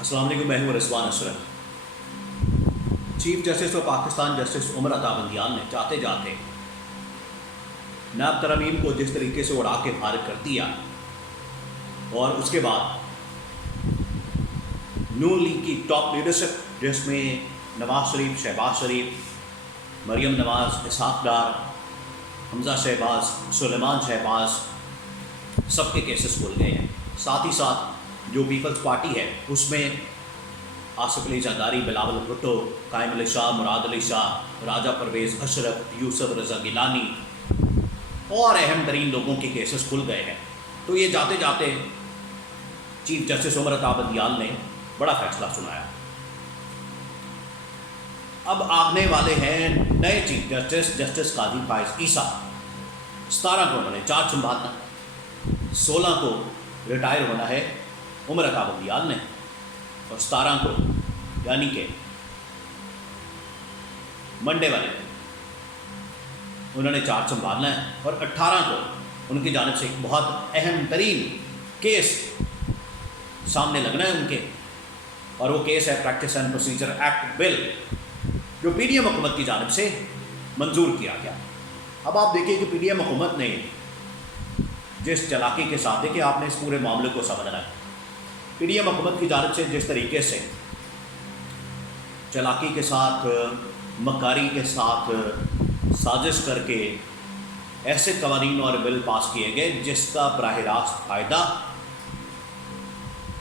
अस्सलाम वालेकुम, मैं हूँ Rizwan Ashraf. Chief justice of Pakistan justice Umar Ata Bandial ने जाते जाते नैब तरमीम को जिस तरीके से उड़ा के फारिग कर दिया, और उसके बाद नून लीग की टॉप लीडरशिप जिसमें नवाज शरीफ, शहबाज शरीफ, मरियम नवाज, इसहाक डार, हमजा शहबाज, सुलेमान शहबाज, सबके केसेस खुल गए हैं। साथ ही साथ जो पीपल्स पार्टी है उसमें आसिफ अली जरदारी, बिलावल भुट्टो, कायम अली शाह, मुराद अली शाह, राजा परवेज़ अशरफ, यूसुफ रज़ा गिलानी और अहम तरीन लोगों के केसेस खुल गए हैं। तो ये जाते जाते चीफ जस्टिस उमर अता बंदियाल ने बड़ा फैसला सुनाया। अब आने वाले हैं नए चीफ जस्टिस, जस्टिस काजी फाइज ईसा। 17 को उन्होंने चार्ज संभालना, 16 को रिटायर होना है उमर अता बंदियाल ने, और 17 को यानी कि मंडे वाले दिन उन्होंने चार्ज संभालना है, और 18 को उनकी जानिब से एक बहुत अहम तरीन केस सामने लगना है उनके, और वो केस है practice and procedure act bill, जो पीडीएम हुकूमत की जानिब से मंजूर किया गया। अब आप देखिए कि पीडीएम हुकूमत ने जिस चालाकी के साथ, देखिए आपने इस पूरे मामले को समझना है, पीडीएम हुकूमत की जानिब से जिस तरीके से चालाकी के साथ, मकारी के साथ साजिश करके ऐसे कवानीन और बिल पास किए गए जिसका बराह रास्त फ़ायदा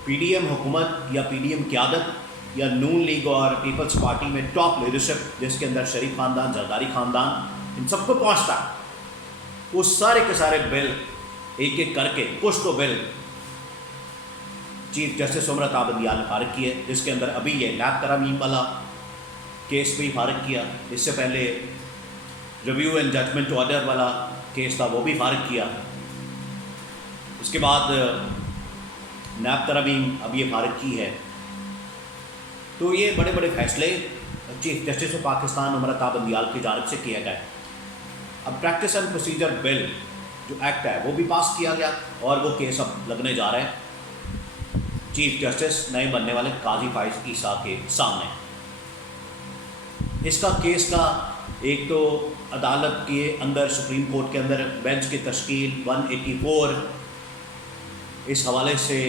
पीडीएम हुकूमत या पीडीएम क़यादत या नून लीग और पीपल्स पार्टी में टॉप लीडरशिप जिसके अंदर शरीफ ख़ानदान, जरदारी ख़ानदान, इन सबको पहुँचता है। वो सारे के सारे बिल एक एक करके कुछ तो bill chief justice Umar Ata Bandial ने फारिग किए, जिसके अंदर अभी ये नैब तरमीम वाला केस भी फारिग किया, इससे पहले रिव्यू एंड जजमेंट ऑर्डर वाला केस था वो भी फारिग किया, इसके बाद नैब तरमीम अब ये फारिग की है। तो ये बड़े बड़े फैसले chief justice of Pakistan Umar Ata Bandial की जानिब से किया गया। अब प्रैक्टिस एंड प्रोसीजर बिल जो एक्ट है वो भी पास किया गया, और वो केस अब लगने जा रहा है चीफ जस्टिस नए बनने वाले काजी फाइज ईसा के सामने। इसका केस का एक तो अदालत के अंदर, सुप्रीम कोर्ट के अंदर बेंच की तश्कील 184, इस हवाले से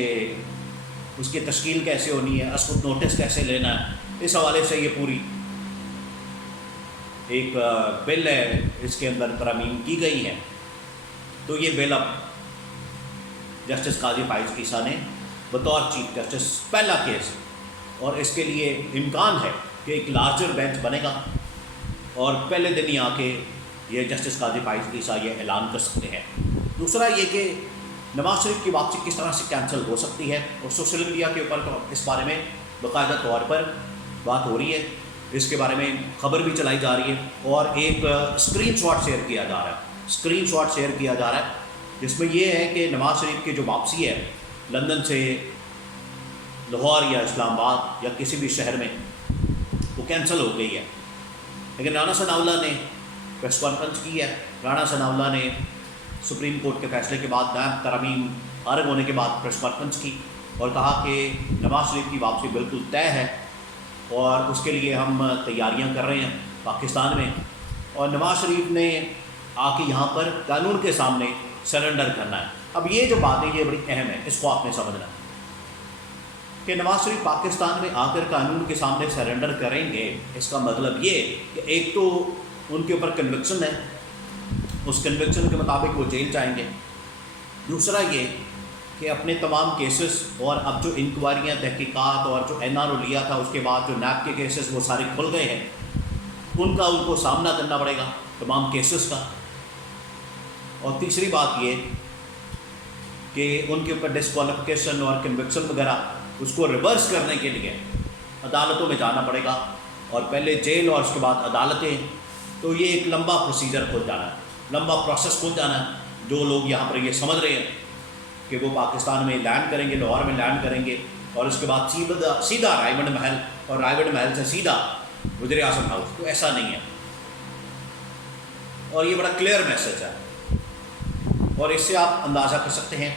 उसकी तश्कील कैसे होनी है, असकुत नोटिस कैसे लेना है, इस हवाले से ये पूरी एक बिल है, इसके अंदर तरमीम की गई है। तो ये बिल अब जस्टिस काजी फाइज ईसा ने बतौर चीफ जस्टिस पहला केस, और इसके लिए इम्कान है कि एक लार्जर बेंच बनेगा और पहले दिन ही आके ये जस्टिस काजी फाइज ईसा ये ऐलान कर सकते हैं। दूसरा ये कि नवाज शरीफ की वापसी किस तरह से कैंसिल हो सकती है, और सोशल मीडिया के ऊपर तो इस बारे में बाकायदा तौर पर बात हो रही है, इसके बारे में खबर भी चलाई जा रही है, और एक स्क्रीनशॉट शेयर किया जा रहा है जिसमें ये है कि नवाज शरीफ की जो वापसी है लंदन से लाहौर या इस्लामाबाद या किसी भी शहर में, वो कैंसिल हो गई है। लेकिन राना सनाउल्लाह ने प्रेस कॉन्फ्रेंस की है। राना सनाउल्लाह ने सुप्रीम कोर्ट के फैसले के बाद, नैब तरमीम फारिग होने के बाद प्रेस कॉन्फ्रेंस की और कहा कि नवाज शरीफ की वापसी बिल्कुल तय है, और उसके लिए हम तैयारियां कर रहे हैं पाकिस्तान में, और नवाज शरीफ ने आके यहाँ पर कानून के सामने सरेंडर करना है। अब ये जो बात है ये बड़ी अहम है, इसको आपने समझना है कि नवाज शरीफ पाकिस्तान में आकर कानून के सामने सरेंडर करेंगे। इसका मतलब ये कि एक तो उनके ऊपर कन्विक्शन है, उस कन्विक्शन के मुताबिक वो जेल जाएंगे। दूसरा ये कि अपने तमाम केसेस और अब जो इंक्वायरियाँ, तहकीकात और जो एनआरओ लिया था उसके बाद जो नैब के केसेस वो सारे खुल गए हैं, उनका उनको सामना करना पड़ेगा तमाम केसेस का। और तीसरी बात ये कि उनके ऊपर डिस्क्वालिफिकेशन और कन्विक्शन वगैरह उसको रिवर्स करने के लिए अदालतों में जाना पड़ेगा, और पहले जेल और उसके बाद अदालतें। तो ये एक लंबा प्रोसीजर खुल जाना है, लंबा प्रोसेस खुल जाना है। जो लोग यहाँ पर ये समझ रहे हैं कि वो पाकिस्तान में लैंड करेंगे, लाहौर में लैंड करेंगे, और उसके बाद सीधा रायमंड महल, और रायमंड महल से सीधा वज़ीर आज़म हाउस, तो ऐसा नहीं है। और ये बड़ा क्लियर मैसेज है, और इससे आप अंदाज़ा कर सकते हैं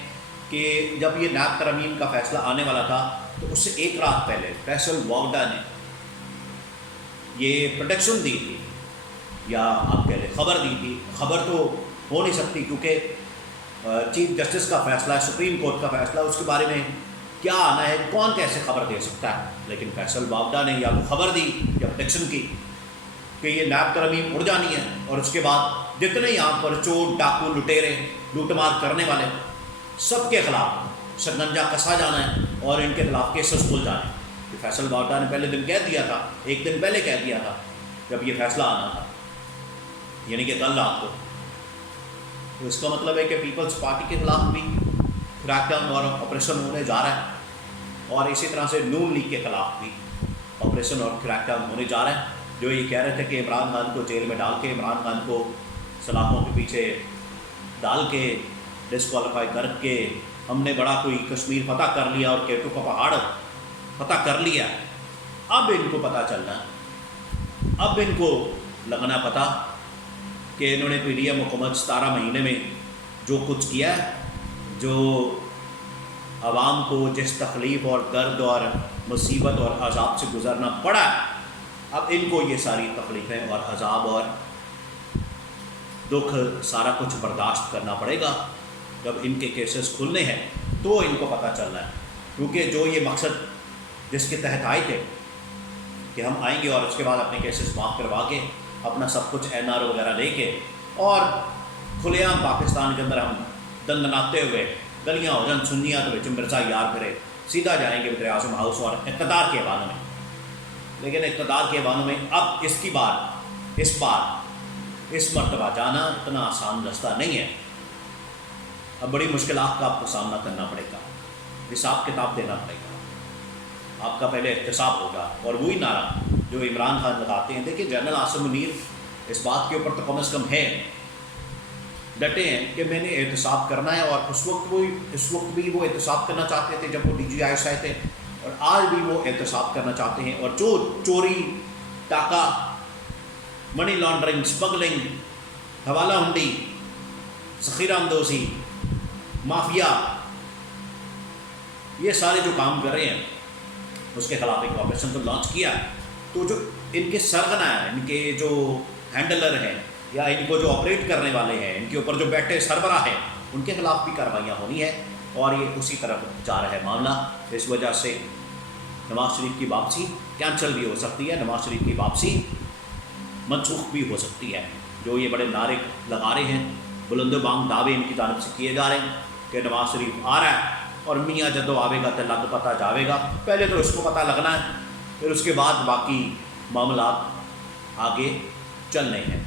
کہ جب یہ نیب ترمیم کا فیصلہ آنے والا تھا تو اس سے ایک رات پہلے فیصل واگڈا نے یہ پروٹیکشن دی تھی، یا آپ کہہ لیں خبر دی تھی. خبر تو ہو نہیں سکتی کیونکہ چیف جسٹس کا فیصلہ ہے، سپریم کورٹ کا فیصلہ، اس کے بارے میں کیا آنا ہے، کون کیسے خبر دے سکتا ہے. لیکن فیصل واگڈا نے یا تو خبر دی یا پروٹیکشن کی کہ یہ نیب ترمیم اڑ جانی ہے، اور اس کے بعد جتنے یہاں پر چور ڈاکو لٹیرے لوٹ مار کرنے والے سب کے خلاف شکنجہ کسا جانا ہے اور ان کے خلاف کیسز کھل جانے. فیصل واگڈا نے پہلے دن کہہ دیا تھا، ایک دن پہلے کہہ دیا تھا جب یہ فیصلہ آنا تھا، یعنی کہ کل رات کو. تو اس کا مطلب ہے کہ پیپلز پارٹی کے خلاف بھی کریک ڈاؤن اور آپریشن ہونے جا رہا ہے، اور اسی طرح سے نون لیگ کے خلاف بھی آپریشن اور کریک ڈاؤن ہونے جا رہا ہے. جو یہ کہہ رہے تھے کہ عمران خان کو جیل میں ڈال کے، عمران خان کو سلاخوں کے پیچھے ڈال کے، ڈسکوالیفائی کر کے ہم نے بڑا کوئی کشمیر فتح کر لیا اور کیٹو کا پہاڑ فتح کر لیا. اب ان کو پتہ چلنا، اب ان کو لگنا پتہ کہ انہوں نے پی ڈی ایم حکومت 17 مہینے میں جو کچھ کیا ہے، جو عوام کو جس تکلیف اور درد اور مصیبت اور عذاب سے گزرنا پڑا ہے، اب ان کو یہ ساری تکلیفیں اور عذاب اور دکھ سارا کچھ برداشت کرنا پڑے گا. جب ان کے کیسز کھلنے ہیں تو ان کو پتہ چلنا ہے، کیونکہ جو یہ مقصد جس کے تحت آئے تھے کہ ہم آئیں گے اور اس کے بعد اپنے کیسز معاف کروا کے اپنا سب کچھ این آر وغیرہ لے کے اور کھلے عام پاکستان کے اندر ہم دندناتے ہوئے گلیاں ہو جان سنیاں تو مرزا یار پھرے سیدھا جائیں گے وزیر اعظم ہاؤس اور اقتدار کے ایوانوں میں. لیکن اقتدار کے ایوانوں میں اب اس بار اس مرتبہ جانا اتنا آسان رستہ نہیں ہے. اب بڑی مشکلات کا آپ کو سامنا کرنا پڑے گا، حساب کتاب دینا پڑے گا. آپ کا پہلے احتساب ہوگا، اور وہی نعرہ جو عمران خان لگاتے ہیں. دیکھیں جنرل عاصم منیر اس بات کے اوپر تو کم از کم ہے، ڈٹے ہیں کہ میں نے احتساب کرنا ہے، اور اس وقت بھی وہ احتساب کرنا چاہتے تھے جب وہ ڈی جی آئی ایس آئے تھے، اور آج بھی وہ احتساب کرنا چاہتے ہیں. اور جو چوری ٹاکا، منی لانڈرنگ، اسمگلنگ، حوالہ ہنڈی، ذخیرہ اندوزی، مافیا، یہ سارے جو کام کر رہے ہیں اس کے خلاف ایک آپریشن تو لانچ کیا. تو جو ان کے سرغنہ ہیں، ان کے جو ہینڈلر ہیں یا ان کو جو آپریٹ کرنے والے ہیں، ان کے اوپر جو بیٹھے سربراہ ہیں، ان کے خلاف بھی کارروائیاں ہونی ہے، اور یہ اسی طرف جا رہا ہے معاملہ. اس وجہ سے نواز شریف کی واپسی کینسل بھی ہو سکتی ہے، نواز شریف کی واپسی منسوخ بھی ہو سکتی ہے. جو یہ بڑے نعرے لگا رہے ہیں، بلند و بانگ دعوے ان کی جانب سے کیے جا رہے ہیں کہ نواز شریف آ رہا ہے اور میاں جدو آوے گا تو لگ پتہ جاوے گا. پہلے تو اس کو پتہ لگنا ہے، پھر اس کے بعد باقی معاملات آگے چلنے ہیں.